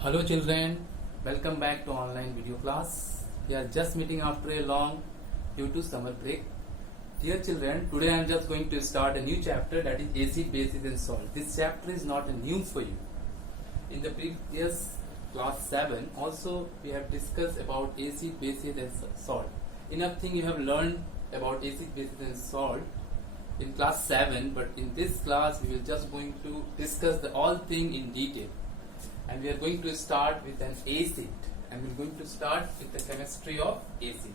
Hello children, welcome back to online video class. We are just meeting after a long due to summer break. Dear children, today I am just going to start a new chapter, that is acid, bases and salt. This chapter is not a new for you. In the previous class 7 also we have discussed about acid, bases and salt. Enough thing you have learned about acid, bases and salt in class 7, but in this class we will just going to discuss the all thing in detail. And we are going to start with an acid, and we are going to start with the chemistry of acid.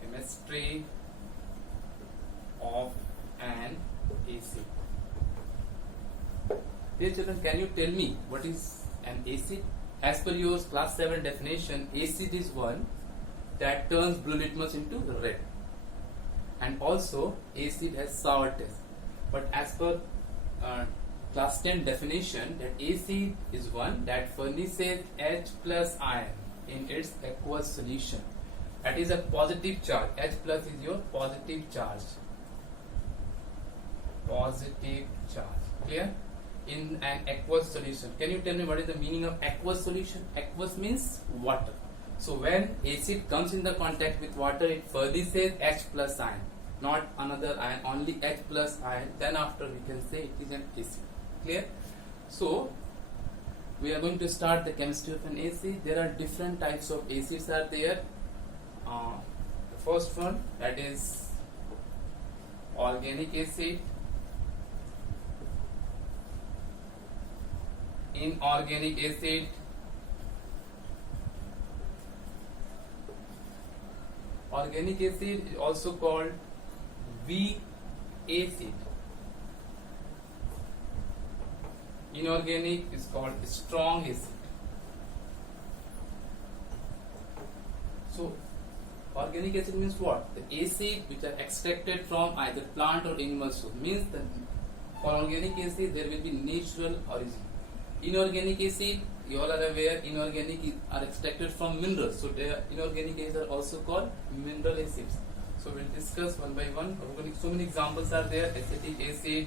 Chemistry of an acid. Dear children, can you tell me what is an acid? As per your class 7 definition, acid is one that turns blue litmus into red, and also acid has sour taste. But as per class 10 definition, that acid is one that furnishes H plus ion in its aqueous solution. That is a positive charge. H plus is your positive charge. Positive charge. Clear? In an aqueous solution. Can you tell me what is the meaning of aqueous solution? Aqueous means water. So when acid comes in the contact with water, it furnishes H plus ion, not another ion, only H plus ion. Then after we can say it is an acid. Clear? So we are going to start the chemistry of an acid. There are different types of acids are there. The first one, that is organic acid, inorganic acid, organic acid is also called weak acid. Inorganic is called strong acid. So organic acid means what? The acid which are extracted from either plant or animal source. Means that for organic acid there will be natural origin. Inorganic acid, you all are aware, inorganic are extracted from minerals. So the inorganic acids are also called mineral acids. So we'll discuss one by one. So many examples are there. Acetic acid,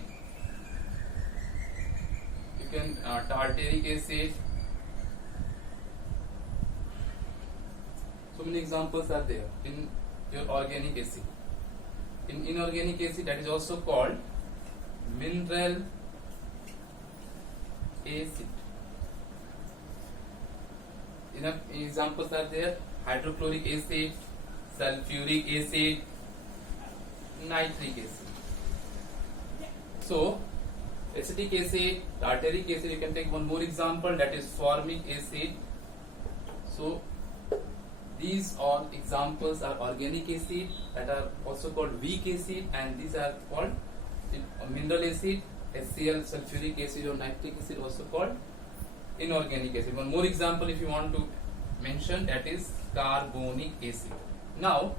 tartaric acid. So many examples are there in your organic acid. In inorganic acid, that is also called mineral acid. Enough examples are there: hydrochloric acid, sulfuric acid, nitric acid. So acetic acid, tartaric acid, you can take one more example, that is formic acid. So these all examples are organic acid that are also called weak acid, and these are called mineral acid, HCl, sulfuric acid or nitric acid, also called inorganic acid. One more example if you want to mention, that is carbonic acid. Now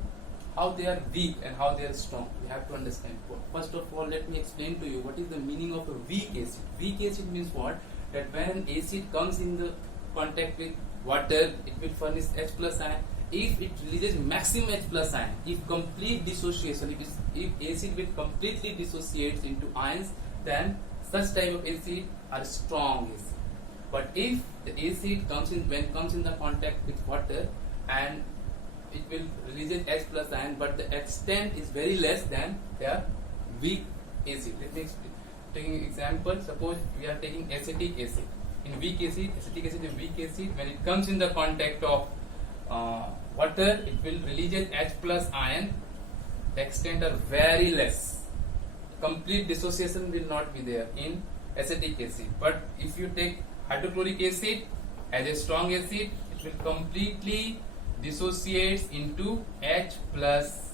how they are weak and how they are strong, we have to understand. First of all, let me explain to you what is the meaning of a weak acid. Weak acid means what? That when acid comes in the contact with water, it will furnish H plus ion. If it releases maximum H plus ion, if complete dissociation, if acid will completely dissociates into ions, then such type of acid are strong acid. But if the acid comes in the contact with water, and it will release H plus ion, but the extent is very less than their weak acid. Let me explain. Taking an example, suppose we are taking acetic acid. In weak acid, acetic acid is weak acid. When it comes in the contact of water, it will release H plus ion. The extent are very less. Complete dissociation will not be there in acetic acid. But if you take hydrochloric acid as a strong acid, it will completely dissociates into H plus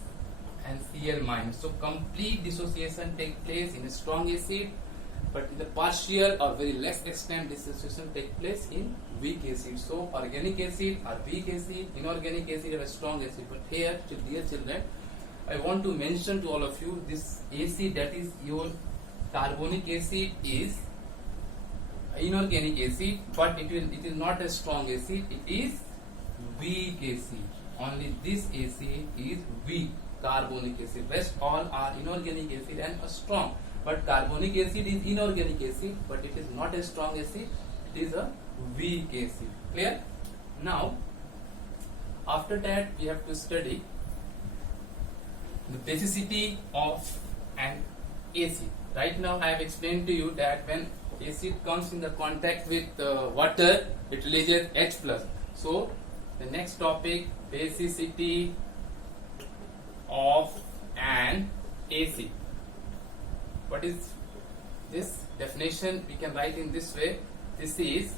and Cl minus. So complete dissociation takes place in a strong acid, but in the partial or very less extent dissociation takes place in weak acid. So organic acid are weak acid, inorganic acid are a strong acid. But here, dear children, I want to mention to all of you, this acid, that is your carbonic acid, is inorganic acid, but it is not a strong acid, it is weak acid. Only this acid is weak, carbonic acid. Rest all are inorganic acid and strong. But carbonic acid is inorganic acid, but it is not a strong acid. it is a weak acid. Clear? Now, after that we have to study the basicity of an acid. Right now I have explained to you that when acid comes in the contact with water, it releases H+. So the next topic, basicity of an acid. What is this definition? We can write in this way. This is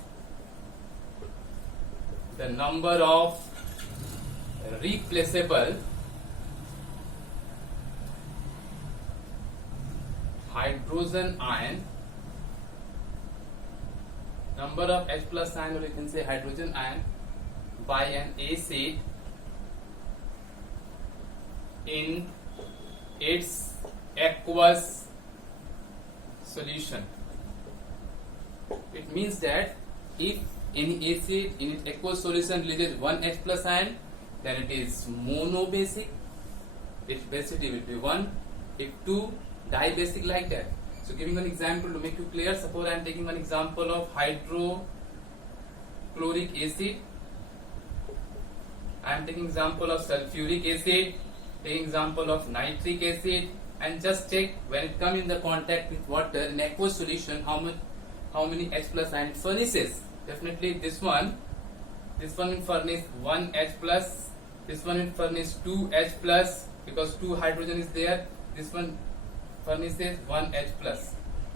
the number of replaceable hydrogen ion, number of H+ ion, or you can say hydrogen ion, by an acid in its aqueous solution. It means that if any acid in its aqueous solution releases one H+ ion, then it is monobasic. Its basicity will be 1. If 2, dibasic, like that. So giving an example to make you clear, suppose I am taking one example of hydrochloric acid. I am taking example of sulfuric acid, taking example of nitric acid, and just check when it comes in the contact with water in aqueous solution, how many H+ ion furnishes. Definitely this one will furnish 1 H+, this one will furnish 2 H+, because 2 hydrogen is there. This one furnishes 1 H+.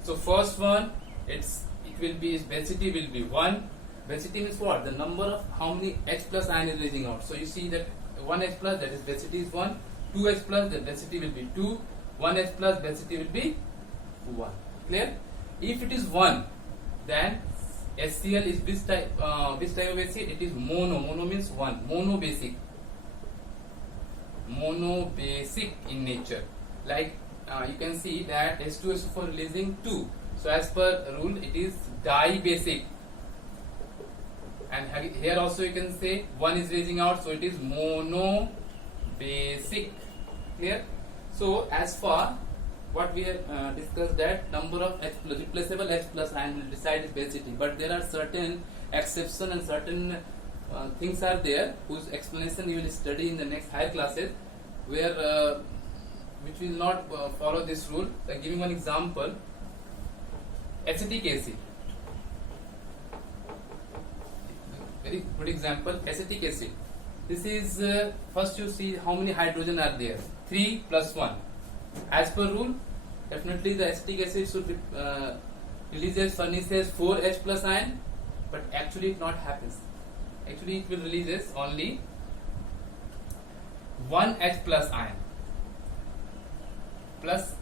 So first one, its basicity will be 1. Basicity means what? The number of how many H+ ion is releasing out. So you see that 1 H+, that is basicity is 1. 2 H+, the basicity will be 2. 1 H+, basicity will be 1. Clear? If it is 1, then HCl is which type of acid? It is mono. Mono means 1. Monobasic. Monobasic in nature. Like you can see that H2SO4 releasing 2. So as per rule, it is dibasic. And here also you can say 1 is releasing out, so it is monobasic. Clear? So as far what we have discussed, that number of replaceable H+ ion will decide its basicity, but there are certain exceptions and certain things are there whose explanation you will study in the next higher classes, where which will not follow this rule. Like giving one example, acetic acid. Very good example, acetic acid. This is first you see how many hydrogen are there. 3 plus 1. As per rule, definitely the acetic acid should furnishes 4 H+ ion, but actually it not happens. Actually it will releases only 1 H+ ion. Plus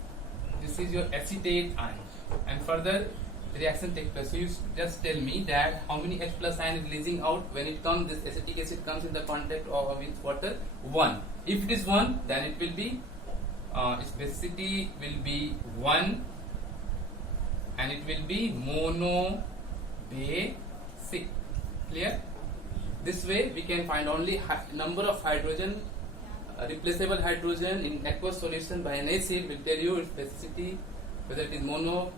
this is your acetate ion, and further the reaction takes place. So you just tell me that how many H+ ion is releasing out when it comes, this acetic acid comes in the contact with water. 1. If it is 1, then it will be its basicity will be 1, and it will be monobasic. Clear? This way we can find only number of hydrogen, replaceable hydrogen in aqueous solution by an acid will tell you its basicity, whether it is mono,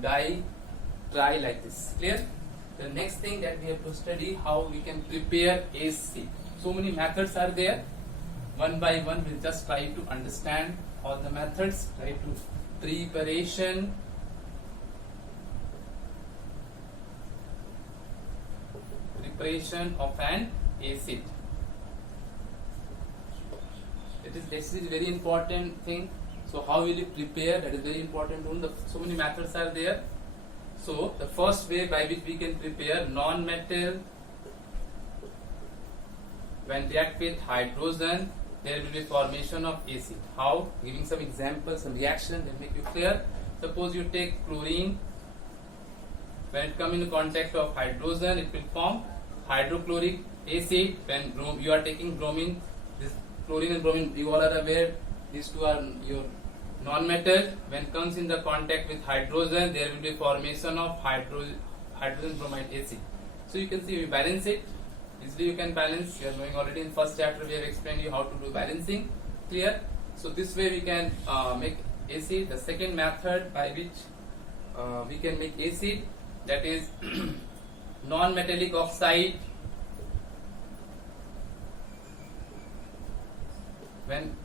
di, tri, like this. Clear? The next thing that we have to study, how we can prepare acid. So many methods are there. One by one we'll just try to understand all the methods. Try to preparation, of an acid. This is very important thing. So how will you prepare? That is very important one. So many methods are there. So the first way by which we can prepare non-metal, when react with hydrogen, there will be formation of acid. How? Giving some examples, some reaction that make you clear. Suppose you take chlorine. When it comes in contact of hydrogen, it will form hydrochloric acid. When you are taking bromine, this chlorine and bromine, you all are aware, these two are your non-metal. When comes in the contact with hydrogen, there will be formation of hydrogen bromide acid. So you can see we balance it. Easily you can balance. You are knowing already in first chapter we have explained you how to do balancing. Clear? So this way we can make acid. The second method by which we can make acid, that is non-metallic oxide, when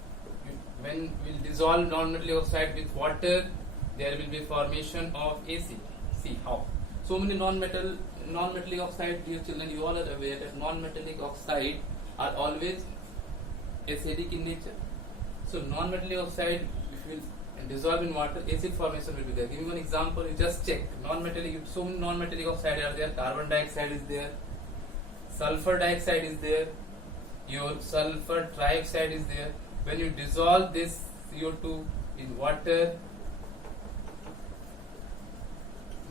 we'll dissolve non-metallic oxide with water, there will be formation of acid. See how. So many non-metallic oxide, dear children, you all are aware that non-metallic oxide are always acidic in nature. So non-metallic oxide, if you will dissolve in water, acid formation will be there. Give me one example. You just check non-metallic. So many non-metallic oxide are there. Carbon dioxide is there. Sulfur dioxide is there. Your sulfur trioxide is there. When you dissolve this CO2 in water,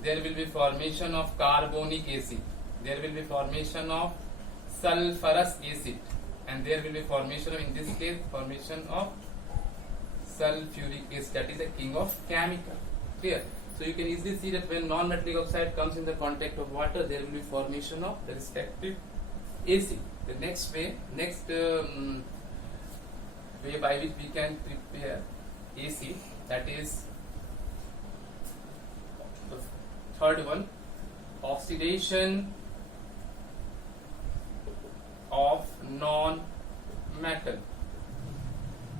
there will be formation of carbonic acid. There will be formation of sulfurous acid, and there will be formation of, in this case, formation of sulfuric acid. That is a king of chemical. Clear? So you can easily see that when non-metallic oxide comes in the contact of water, there will be formation of the respective acid. The next way by which we can prepare acid, that is the third one, oxidation of non-metal.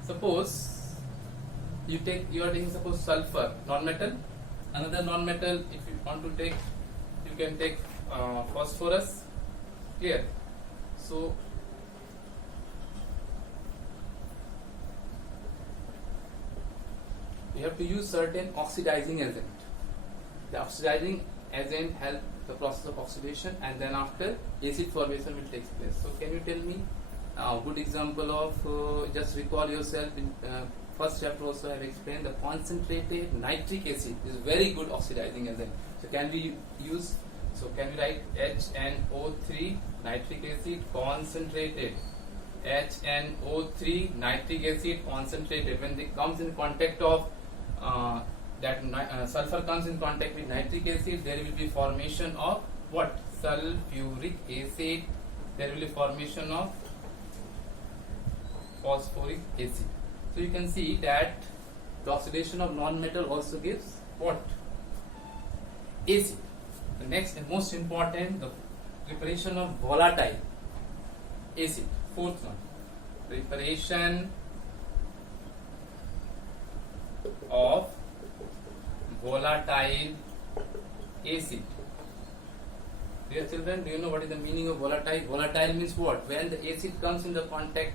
Suppose you are taking suppose sulfur, non-metal. Another non-metal, if you want to take, you can take phosphorus. Clear? So we have to use certain oxidizing agent. The oxidizing agent help the process of oxidation, and then after acid formation will take place. So can you tell me a good example of, just recall yourself, in first chapter also I have explained the concentrated nitric acid is very good oxidizing agent. So can we use, so can we write HNO3 nitric acid concentrated, HNO3 nitric acid concentrated. When it comes in contact of sulfur comes in contact with nitric acid, there will be formation of what? Sulfuric acid. There will be formation of phosphoric acid. So you can see that the oxidation of non-metal also gives what? Acid. The next and most important, the preparation of volatile acid. Fourth one, preparation of volatile acid. Dear children, do you know what is the meaning of volatile? Volatile means what? When the acid comes in the contact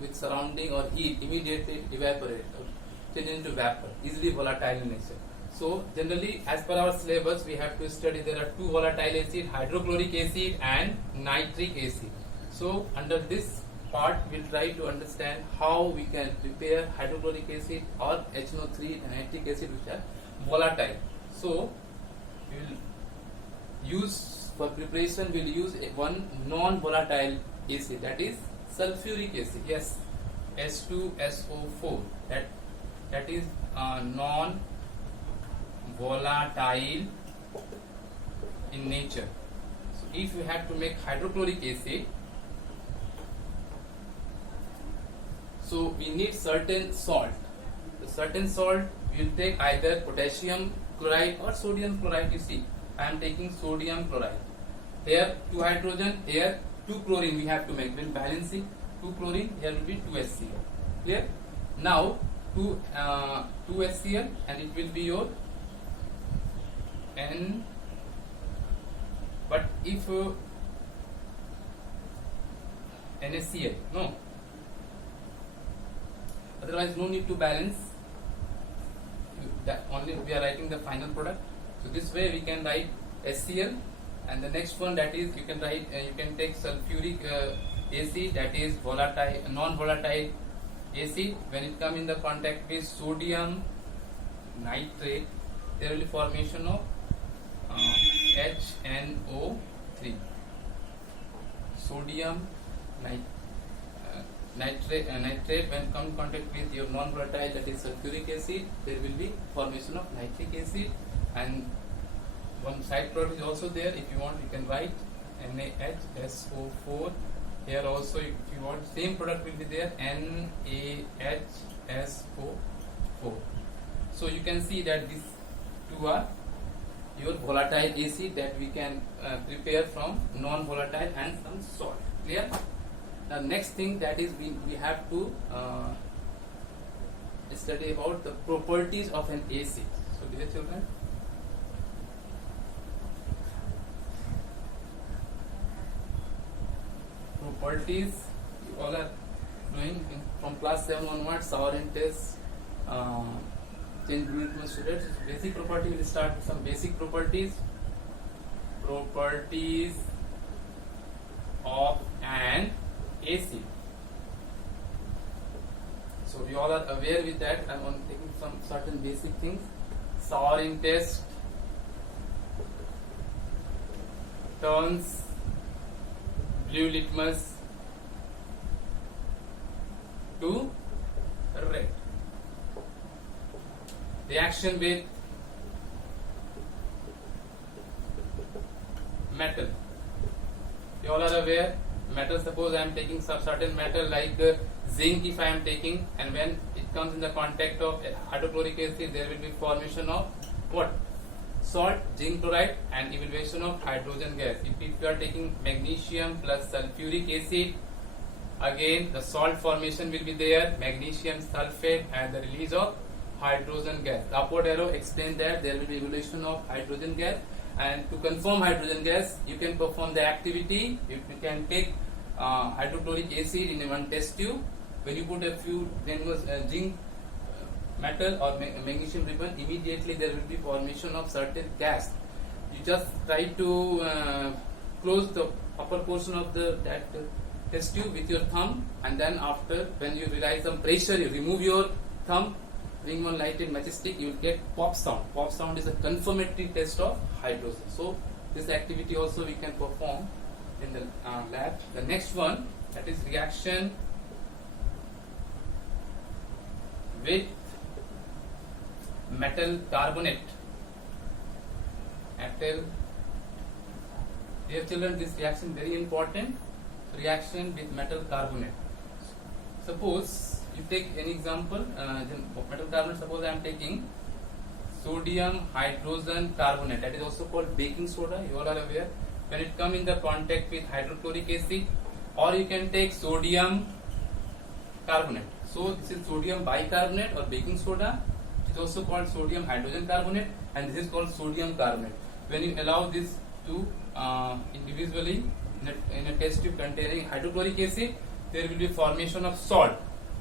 with surrounding or heat, immediately evaporate or change into vapor, easily volatile in nature. So generally, as per our syllabus, we have to study there are two volatile acid, hydrochloric acid and nitric acid. So under this part, we'll try to understand how we can prepare hydrochloric acid or HNO3 and nitric acid, which are volatile. So we will use, for preparation, we will use one non-volatile acid, that is sulfuric acid. Yes, H2SO4. That is non-volatile in nature. So if you have to make hydrochloric acid, so we need certain salt. The certain salt we will take either potassium chloride or sodium chloride. You see, I am taking sodium chloride. Here 2 hydrogen, here 2 chlorine we have to make. We'll balance it. 2 chlorine, here will be 2 HCl. Clear? Now 2 HCl, and it will be your N. But if NaCl, no. Otherwise, no need to balance. That only we are writing the final product. So this way we can write HCl, and the next one, that is you can write. You can take sulfuric acid, that is volatile, non-volatile acid. When it come in the contact with sodium nitrate, there will be formation of HNO3. Sodium nitrate, when come in contact with your non-volatile, that is sulfuric acid, there will be formation of nitric acid, and one side product is also there. If you want, you can write NaHSO4. Here also, if you want, same product will be there, NaHSO4. So you can see that these two are your volatile acid that we can prepare from non-volatile and some salt. Clear? The next thing that is we have to study about the properties of an acid. So dear children, properties you all are doing from class 7 onwards, Sauerland test, change between students. Basic property, will start with some basic properties. Properties of an acid. So we all are aware with that. I'm on taking some certain basic things. Sauerland test turns blue litmus to red. Reaction with metal. You all are aware. Metal, suppose I am taking some certain metal like zinc if I am taking, and when it comes in the contact of hydrochloric acid, there will be formation of what? Salt, zinc chloride, and evaporation of hydrogen gas. If you are taking magnesium plus sulfuric acid, again the salt formation will be there, magnesium sulfate, and the release of hydrogen gas. The upward arrow explains that there will be evaporation of hydrogen gas, and to confirm hydrogen gas, you can perform the activity. You can take hydrochloric acid in one test tube. When you put a few zinc metal or magnesium ribbon, immediately there will be formation of certain gas. You just try to close the upper portion of that test tube with your thumb, and then after, when you realize some pressure, you remove your thumb, bring one lighted matchstick, you will get pop sound. Pop sound is a confirmatory test of hydrogen. So this activity also we can perform in the lab. The next one, that is reaction with metal carbonate. Dear children, this reaction very important. Reaction with metal carbonate. Suppose you take any example, metal carbonate. Suppose I am taking sodium hydrogen carbonate. That is also called baking soda. You all are aware. When it come in the contact with hydrochloric acid, or you can take sodium carbonate. So this is sodium bicarbonate or baking soda. It is also called sodium hydrogen carbonate, and this is called sodium carbonate. When you allow this to individually in a test tube containing hydrochloric acid, there will be formation of salt.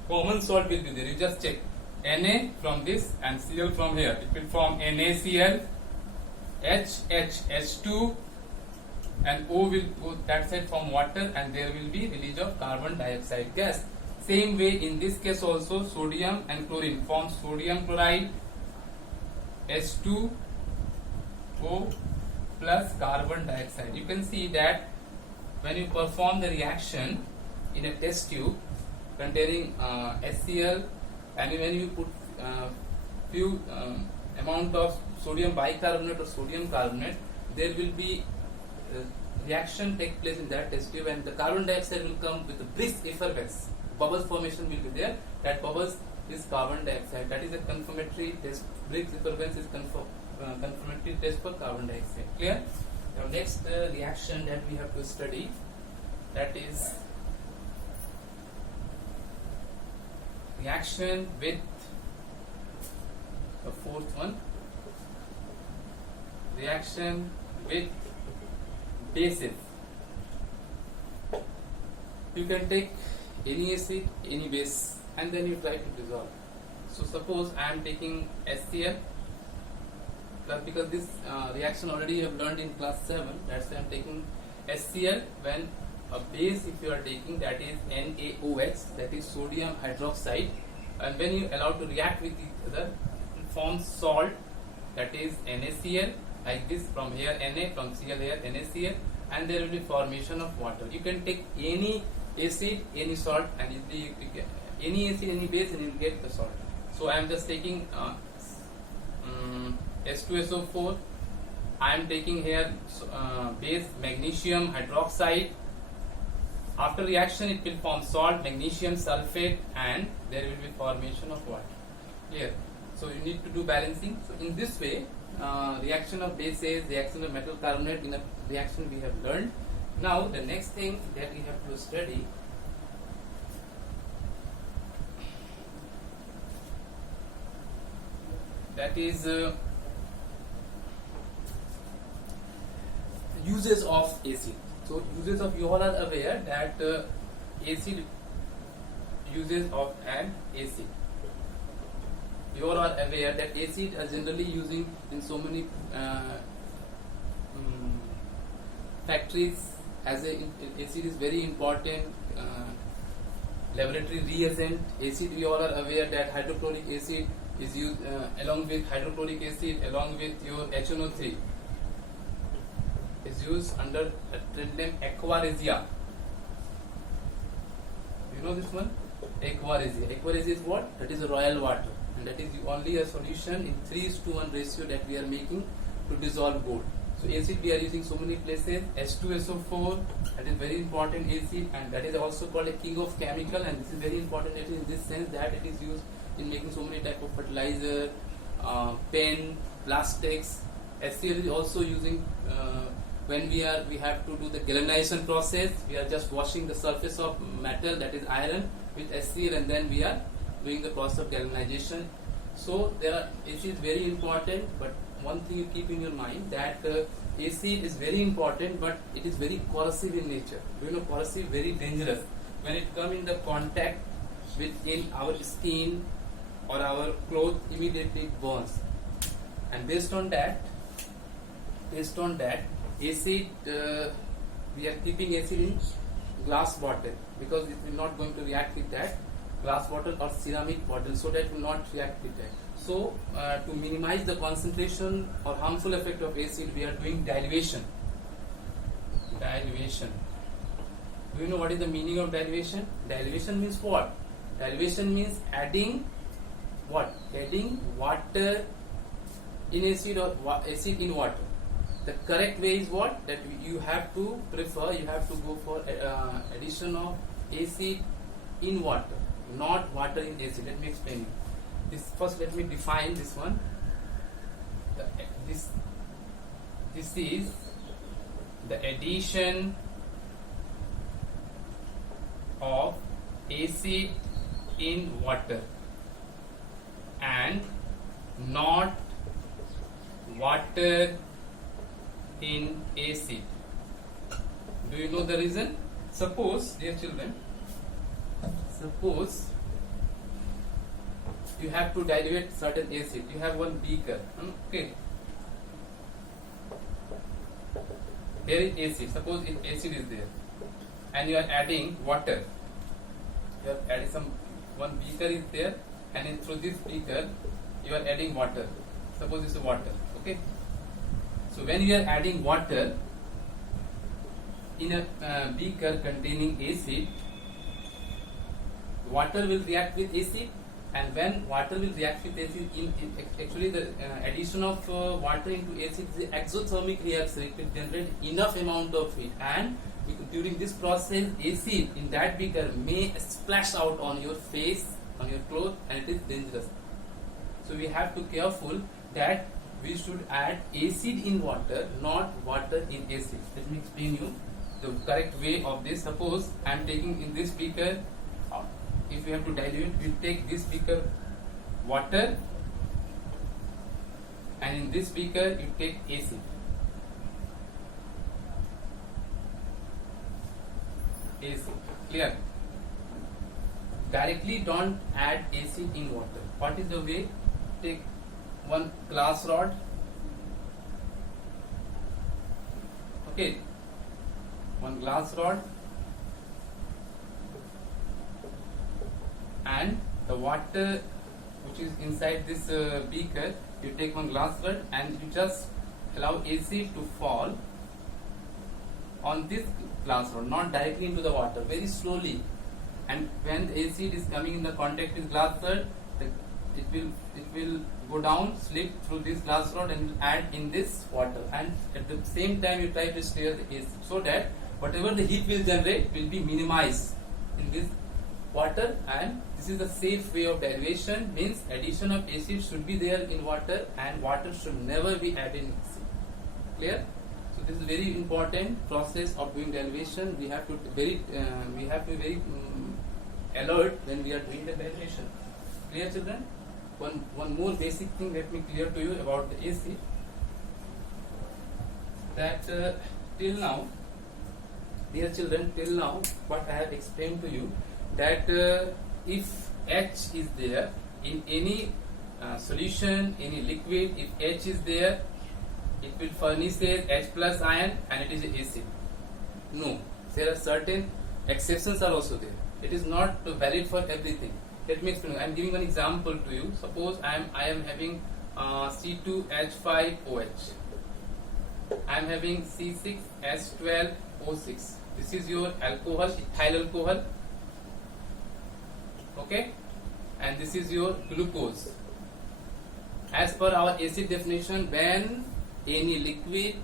Common salt will be there. You just check Na from this and Cl from here. It will form NaCl, H2, and O will go that side from water, and there will be release of carbon dioxide gas. Same way in this case also, sodium and chlorine form sodium chloride, H2O plus carbon dioxide. You can see that when you perform the reaction in a test tube containing HCl, and when you put few amount of sodium bicarbonate or sodium carbonate, there will be reaction take place in that test tube, and the carbon dioxide will come with a brisk effervescence. Bubbles formation will be there. That bubbles is carbon dioxide. That is a confirmatory test. Brisk effervescence is confirmatory test for carbon dioxide. Clear? Now next reaction that we have to study, that is reaction with the fourth one, reaction with bases. You can take any acid, any base, and then you try to dissolve. So suppose I am taking HCl, because this reaction already you have learned in class 7, that's why I am taking HCl. When a base, if you are taking, that is NaOH, that is sodium hydroxide, and when you allow to react with each other, it forms salt, that is NaCl, like this, from here Na, from Cl here NaCl, and there will be formation of water. You can take any acid, any salt, and any acid, any base, and you will get the salt. So I am just taking H2SO4. I am taking here base magnesium hydroxide. After reaction, it will form salt, magnesium sulfate, and there will be formation of water. Clear? So you need to do balancing. So in this way, reaction of bases, reaction of metal carbonate in a reaction we have learned. Now the next thing that we have to study that is uses of acid. So uses of, you all are aware that acid uses of an acid. You all are aware that acid are generally using in so many factories. As a acid is very important laboratory reagent. Acid, we all are aware that hydrochloric acid is used along with hydrochloric acid, along with your HNO3 is used under a trend name Aquaresia. You know this one? Aquaresia. Aquaresia is what? That is a royal water, and that is only a solution in 3:1 ratio that we are making to dissolve gold. So acid we are using so many places. H2SO4, that is very important acid, and that is also called a king of chemical, and this is very important in this sense that it is used in making so many type of fertilizer, pen, plastics. HCl is also using when we have to do the galvanization process. We are just washing the surface of metal, that is iron, with HCl, and then we are doing the process of galvanization. So acid is very important, but one thing you keep in your mind that acid is very important, but it is very corrosive in nature. You know, corrosive, very dangerous. When it come in the contact within our skin or our clothes, immediately it burns. And based on that, acid, we are keeping acid in glass bottle because it will not going to react with that glass bottle or ceramic bottle, so that it will not react with that. So to minimize the concentration or harmful effect of acid, we are doing dilution. Dilution. Do you know what is the meaning of dilution? Dilution means what? Dilution means adding what? Adding water in acid or acid in water. The correct way is what? That you have to go for addition of acid in water, not water in acid. Let me explain you. First let me define this one. This is the addition of acid in water and not water in acid. Do you know the reason? Suppose, dear children, suppose you have to dilute certain acid. You have one beaker. Okay. Here is acid. Suppose acid is there, and you are adding water. You are adding one beaker is there, and through this beaker you are adding water. Suppose this is water. Okay. So when you are adding water in a beaker containing acid, water will react with acid. And when water will react with acid, actually the addition of water into acid is an exothermic reaction. It will generate enough amount of heat, and during this process, acid in that beaker may splash out on your face, on your clothes, and it is dangerous. So we have to be careful that we should add acid in water, not water in acid. Let me explain you the correct way of this. Suppose I am taking in this beaker. If we have to dilute, we take this beaker water, and in this beaker you take acid. Clear? Directly don't add acid in water. What is the way? Take one glass rod. Okay, one glass rod, and the water which is inside this beaker, you take one glass rod and you just allow acid to fall on this glass rod, not directly into the water, very slowly. And when the acid is coming in the contact with glass rod, it will go down, slip through this glass rod and add in this water. And at the same time you try to stir the acid so that whatever the heat will generate will be minimized in this water, and this is the safe way of derivation, means addition of acid should be there in water and water should never be added in acid. Clear? So this is very important process of doing derivation. We have to be very alert when we are doing the derivation. Clear, children? One more basic thing let me clear to you about the acid, that till now, dear children, till now what I have explained to you, that if H is there in any solution, any liquid, if H is there, it will furnish H plus ion and it is acid. No, there are certain exceptions are also there. It is not valid for everything. Let me explain. I am giving one example to you. Suppose I am having C2H5OH. I am having C6H12O6. This is your alcohol, ethyl alcohol. Okay, and this is your glucose. As per our acid definition, when any liquid,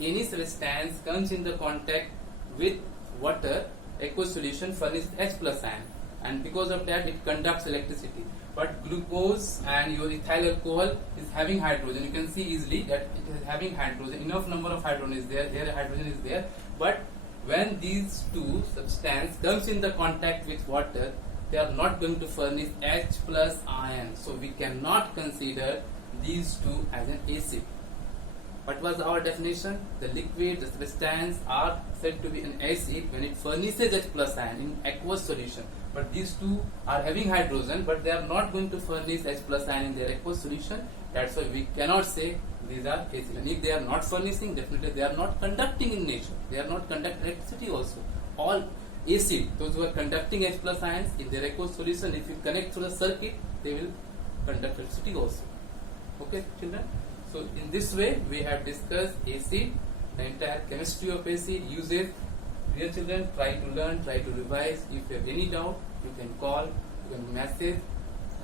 any substance comes in the contact with water, aqueous solution furnishes H plus ion, and because of that it conducts electricity. But glucose and your ethyl alcohol is having hydrogen. You can see easily that it is having hydrogen. Enough number of hydrogen is there. Hydrogen is there. But when these two substances comes in the contact with water, they are not going to furnish H plus ion. So we cannot consider these two as an acid. What was our definition? The liquid, the substance are said to be an acid when it furnishes H plus ion in aqueous solution. But these two are having hydrogen, but they are not going to furnish H plus ion in their aqueous solution. That's why we cannot say these are acid. And if they are not furnishing, definitely they are not conducting in nature. They are not conducting electricity also. All acid, those who are conducting H plus ions in their aqueous solution, if you connect through the circuit, they will conduct electricity also. Okay, children? So in this way we have discussed acid, the entire chemistry of acid, uses. Dear children, try to learn, try to revise. If you have any doubt, you can call, you can message,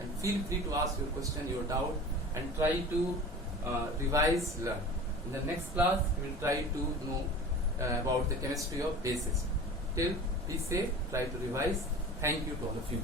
and feel free to ask your question, your doubt, and try to revise, learn. In the next class, we will try to know about the chemistry of bases. Till be safe, try to revise. Thank you to all of you.